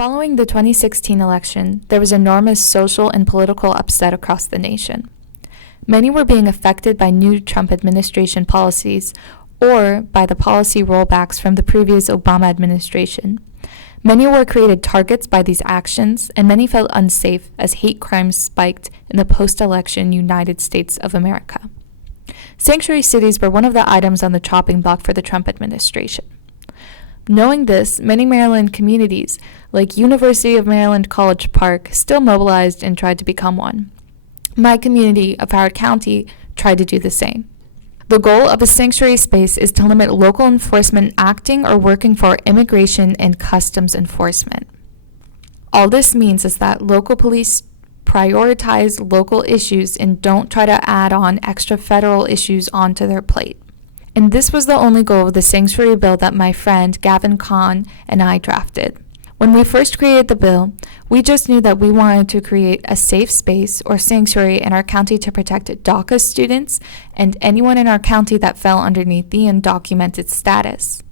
Following the 2016 election, there was enormous social and political upset across the nation. Many were being affected by new Trump administration policies or by the policy rollbacks from the previous Obama administration. Many were created targets by these actions, and many felt unsafe as hate crimes spiked in the post-election United States of America. Sanctuary cities were one of the items on the chopping block for the Trump administration. Knowing this, many Maryland communities, like University of Maryland College Park, still mobilized and tried to become one. My community of Howard County tried to do the same. The goal of a sanctuary space is to limit local enforcement acting or working for immigration and customs enforcement. All this means is that local police prioritize local issues and don't try to add on extra federal issues onto their plate. And this was the only goal of the sanctuary bill that my friend Gavin Kahn and I drafted. When we first created the bill, we just knew that we wanted to create a safe space or sanctuary in our county to protect DACA students and anyone in our county that fell underneath the undocumented status.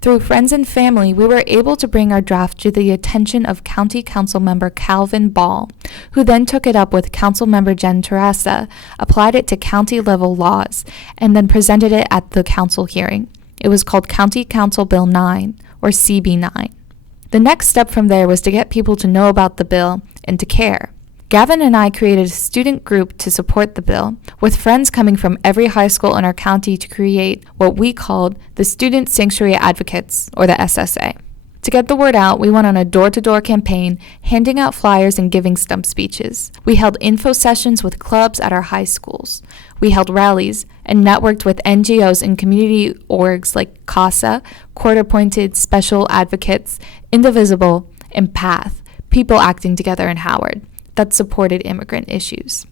Through friends and family, we were able to bring our draft to the attention of County Council member Calvin Ball, who then took it up with Council member Jen Teresa, applied it to county-level laws, and then presented it at the council hearing. It was called County Council Bill 9, or CB9. The next step from there was to get people to know about the bill and to care. Gavin and I created a student group to support the bill, with friends coming from every high school in our county to create what we called the Student Sanctuary Advocates, or the SSA. To get the word out, we went on a door-to-door campaign, handing out flyers and giving stump speeches. We held info sessions with clubs at our high schools. We held rallies and networked with NGOs and community orgs like CASA, court-appointed special advocates, Indivisible, and PATH, people acting together in Howard, that supported immigrant issues.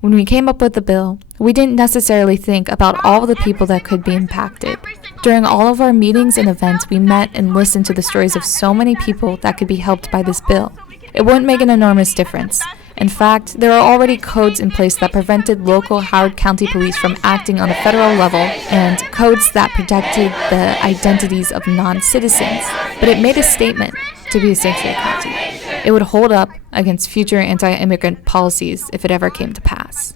When we came up with the bill, we didn't necessarily think about all the people that could be impacted. During all of our meetings and events, we met and listened to the stories of so many people that could be helped by this bill. It wouldn't make an enormous difference. In fact, there are already codes in place that prevented local Howard County police from acting on a federal level and codes that protected the identities of non-citizens. But it made a statement to be a sanctuary county. It would hold up against future anti-immigrant policies if it ever came to pass.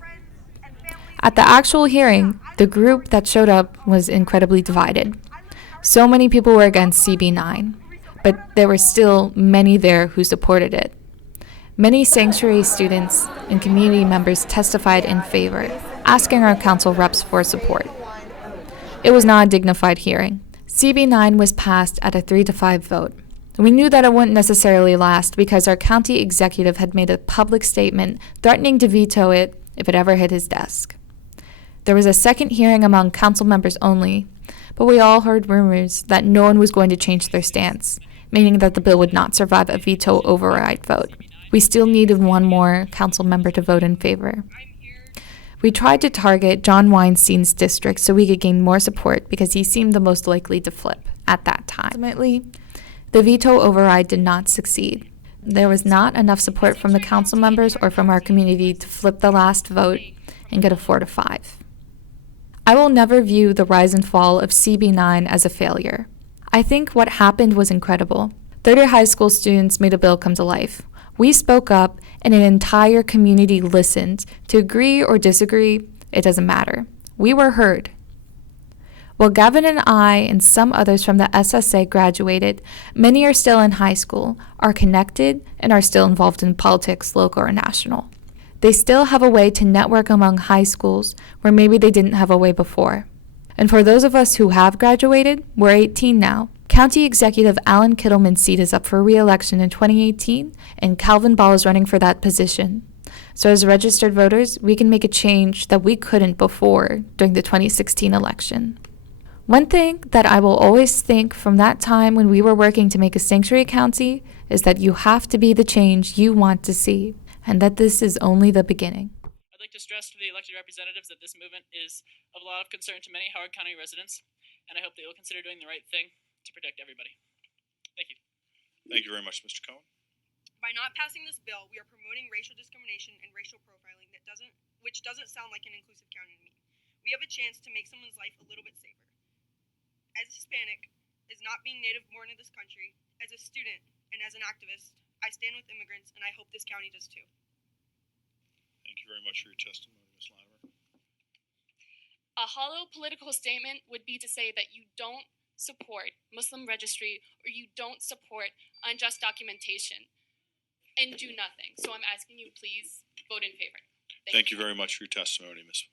At the actual hearing, the group that showed up was incredibly divided. So many people were against CB9, but there were still many there who supported it. Many sanctuary students and community members testified in favor, asking our council reps for support. It was not a dignified hearing. CB9 was passed at a 3-5 vote. We knew that it wouldn't necessarily last because our county executive had made a public statement threatening to veto it if it ever hit his desk. There was a second hearing among council members only, but we all heard rumors that no one was going to change their stance, meaning that the bill would not survive a veto override vote. We still needed one more council member to vote in favor. We tried to target John Weinstein's district so we could gain more support because he seemed the most likely to flip at that time. Ultimately, the veto override did not succeed. There was not enough support from the council members or from our community to flip the last vote and get a 4-5. I will never view the rise and fall of CB9 as a failure. I think what happened was incredible. 30 high school students made a bill come to life. We spoke up, and an entire community listened. To agree or disagree, it doesn't matter. We were heard. While Gavin and I and some others from the SSA graduated, many are still in high school, are connected, and are still involved in politics, local or national. They still have a way to network among high schools where maybe they didn't have a way before. And for those of us who have graduated, we're 18 now. County Executive Alan Kittleman's seat is up for re-election in 2018, and Calvin Ball is running for that position. So as registered voters, we can make a change that we couldn't before during the 2016 election. One thing that I will always think from that time when we were working to make a sanctuary county is that you have to be the change you want to see, and that this is only the beginning. I'd like to stress to the elected representatives that this movement is of a lot of concern to many Howard County residents, and I hope that you'll consider doing the right thing to protect everybody. Thank you. Thank you very much, Mr. Cohen. By not passing this bill, we are promoting racial discrimination and racial profiling which doesn't sound like an inclusive county to me. We have a chance to make someone's life a little bit safer. As Hispanic, as not being native born in this country, as a student, and as an activist, I stand with immigrants, and I hope this county does too. Thank you very much for your testimony, Ms. Latimer. A hollow political statement would be to say that you don't support Muslim registry or you don't support unjust documentation and do nothing. So I'm asking you, please vote in favor. Thank you very much for your testimony, Ms.